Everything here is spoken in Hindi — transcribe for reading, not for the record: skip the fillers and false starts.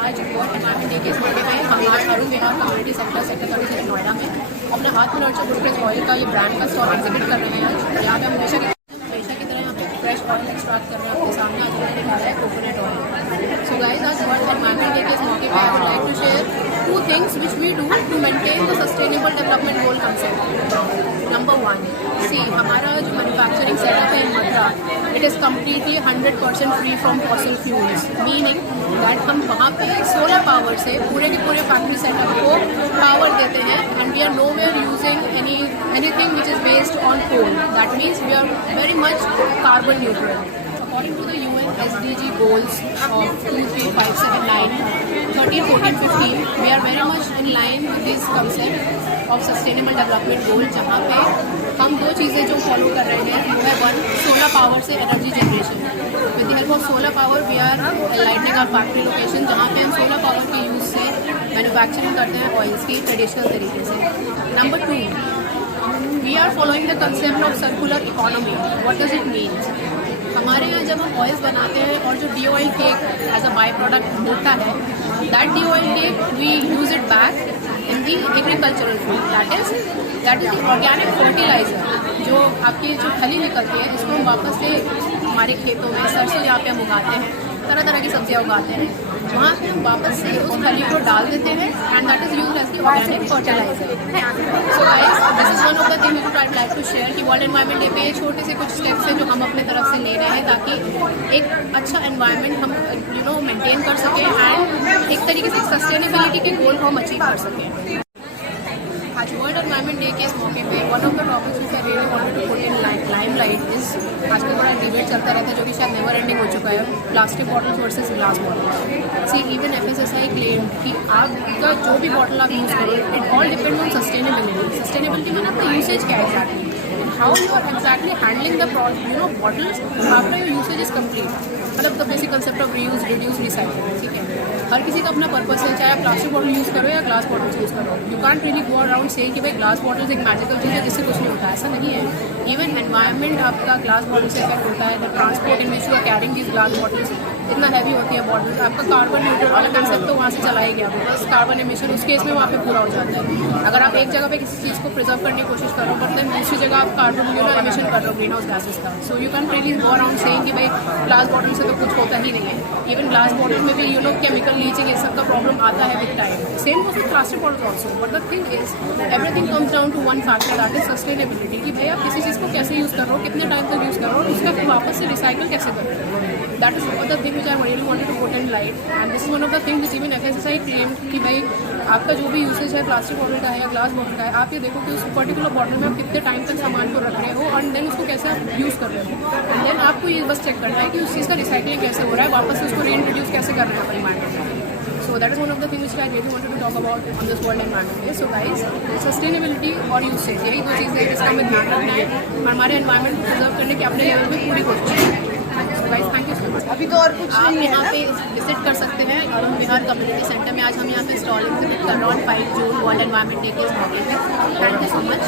आज वर्ल्ड एनवायरनमेंट डे के इस मौके पे हम आज अरुण विहार कम्युनिटी सेक्टर 36 नोएडा में अपने हाथ में नर्चर गुडफ्रेश ऑयल का ये ब्रांड का स्टॉल एग्जिबिट कर रहे हैं। आज यहाँ पे हम हमेशा की तरह यहाँ पे फ्रेश ऑयल एक्सट्रैक्ट कर रहे हैं। आपके सामने आज मैंने निकाला है कोकोनट ऑयल। सो गाइस, आज वर्ल्ड एनवायरनमेंट डे के इस मौके पे I would like to share 2 things which we do to maintain the sustainable development goal concept. Number 1, see, हमारा जो मैन्युफैक्चरिंग सेटअप है in Mathura, it is completely 100% free from fossil fuels, meaning that हम वहाँ पे सोलर पावर से पूरे के पूरे फैक्ट्री सेटअप को पावर देते हैं and we are nowhere using anything which is based on coal. That means we are very much carbon neutral. According to the UN SDG goals of 2, 3, 5, 7, 9, 13, 14, 15, we are very much in line with this concept of sustainable development goal, जहाँ पे हम 2 चीज़ें जो फॉलो कर रहे हैं वो है 1, सोलर पावर से energy generation. With the help of solar power we are lightning our factory location, जहाँ पे हम सोलर पावर के यूज़ से मैन्युफैक्चरिंग करते हैं ऑयल्स की ट्रेडिशनल तरीके से. Number 2, we are following the concept of circular economy. What does it mean? हमारे यहाँ जब हम ऑयल्स बनाते हैं और जो de oil cake as a by product होता है, that D oil cake we use it back in the agricultural food. That is organic fertiliser. जो आपकी जो खली निकलती है इसको हम वापस से हमारे खेतों में सरसों यहाँ पे हम उगाते हैं, तरह तरह की सब्जियाँ उगाते हैं, वहाँ पे हम वापस से उस खली को डाल देते हैं and that is used as the organic fertiliser. So guys, this is one of the thing which I would like to share कि वर्ल्ड एनवायरनमेंट डे पे छोटे से कुछ स्टेप्स हैं जो हम अपने तरफ से ले रहे हैं ताकि एक अच्छा एनवायरनमेंट हम मेंटेन कर सकें एंड एक तरीके से सस्टेनेबिलिटी के गोल को हम अचीव कर सकें. आज वर्ल्ड एनवायरनमेंट डे के इस मौके पे one of the topics which I really wanted to put in limelight is, आजकल बड़ा डिबेट चलता रहता है जो कि शायद नेवर एंडिंग हो चुका है, plastic bottles versus glass bottles. See, even FSSAI claim कि आपका जो भी बॉटल आप यूज़ करो it all depend on sustainability. Sustainability में आपका यूसेज क्या है exactly, how you are exactly handling the bottles after your usage is complete. मतलब the basic concept of reuse, reduce, recycle. ठीक है, हर किसी का अपना पर्पस है, चाहे आप प्लास्टिक बॉटल यूज़ करो या ग्लास बॉटल्स यूज़ करो. You can't really go around say कि भाई ग्लास बॉटल्स एक मैजिकल चीज़ है जिससे कुछ नहीं होता. ऐसा नहीं है. इवन एनवायरनमेंट आपका ग्लास बॉटल से इफेक्ट होता है. The transport in which you are carrying this glass bottles, इतना हैवी होती है बॉटल्स, आपका कार्बन न्यूट्रल वाला कंसेप्ट तो वहाँ से चला ही गया. बस कार्बन एमिशन उस केस में वहाँ पे पूरा हो जाता है. अगर आप एक जगह पे किसी चीज़ को प्रिजर्व करने की कोशिश करो बट देन दूसरी जगह आप कार्बन एमिशन कर रहे हो, ग्रीन हाउस गैसेस का. So you can really go around saying कि भाई ग्लास बॉटल से तो कुछ होता ही नहीं है. इवन ग्लास बॉटल में भी केमिकल लीचिंग ये सब का प्रॉब्लम आता है with time. Same goes with plastic bottles also. But the thing is everything comes down to one factor, that is sustainability. कि भाई आप किसी चीज़ को कैसे यूज़ कर रहे हो, कितने टाइम तक यूज़ कर रहे हो और उसका फिर वापस से रिसाइकिल कैसे कर रहे हो. That is one of the thing which I really wanted to put in light. And this is one of the thing which even FSSAI claim कि भाई आपका जो भी यूसेज है प्लास्टिक बॉटल का है या ग्लास बॉटल का है, आप ये देखो कि उस पर्टिकुलर बॉटल में आप कितने टाइम तक सामान को रख रहे हो और देन उसको कैसे आप यूज़ कर रहे हो. एंड देन आपको ये बस चेक करना है कि उस चीज़ का रिसाइकलिंग कैसे हो रहा है, वापस से उसको रीइंट्रोड्यूस कैसे कर रहे हैं अपने एनवायरनमेंट में. So that is one of the things which I really wanted to talk about on this World Environment Day. So guys, sustainability और usage, यही 2 चीज़ें जिसका हमें ध्यान रखना है और हमारे एनवायरनमेंट को प्रिजर्व करने की अपने लेवल में पूरी कोशिश करें. So guys, thank you so much. अभी तो और कुछ आप यहाँ पे विजिट कर सकते हैं अरुण विहार कम्युनिटी सेंटर में. आज हम यहाँ पे स्टॉल एग्जिबिट कर रहे हैं 5 जून वर्ल्ड एनवायरनमेंट डे के इस मौके पे. Thank you so much.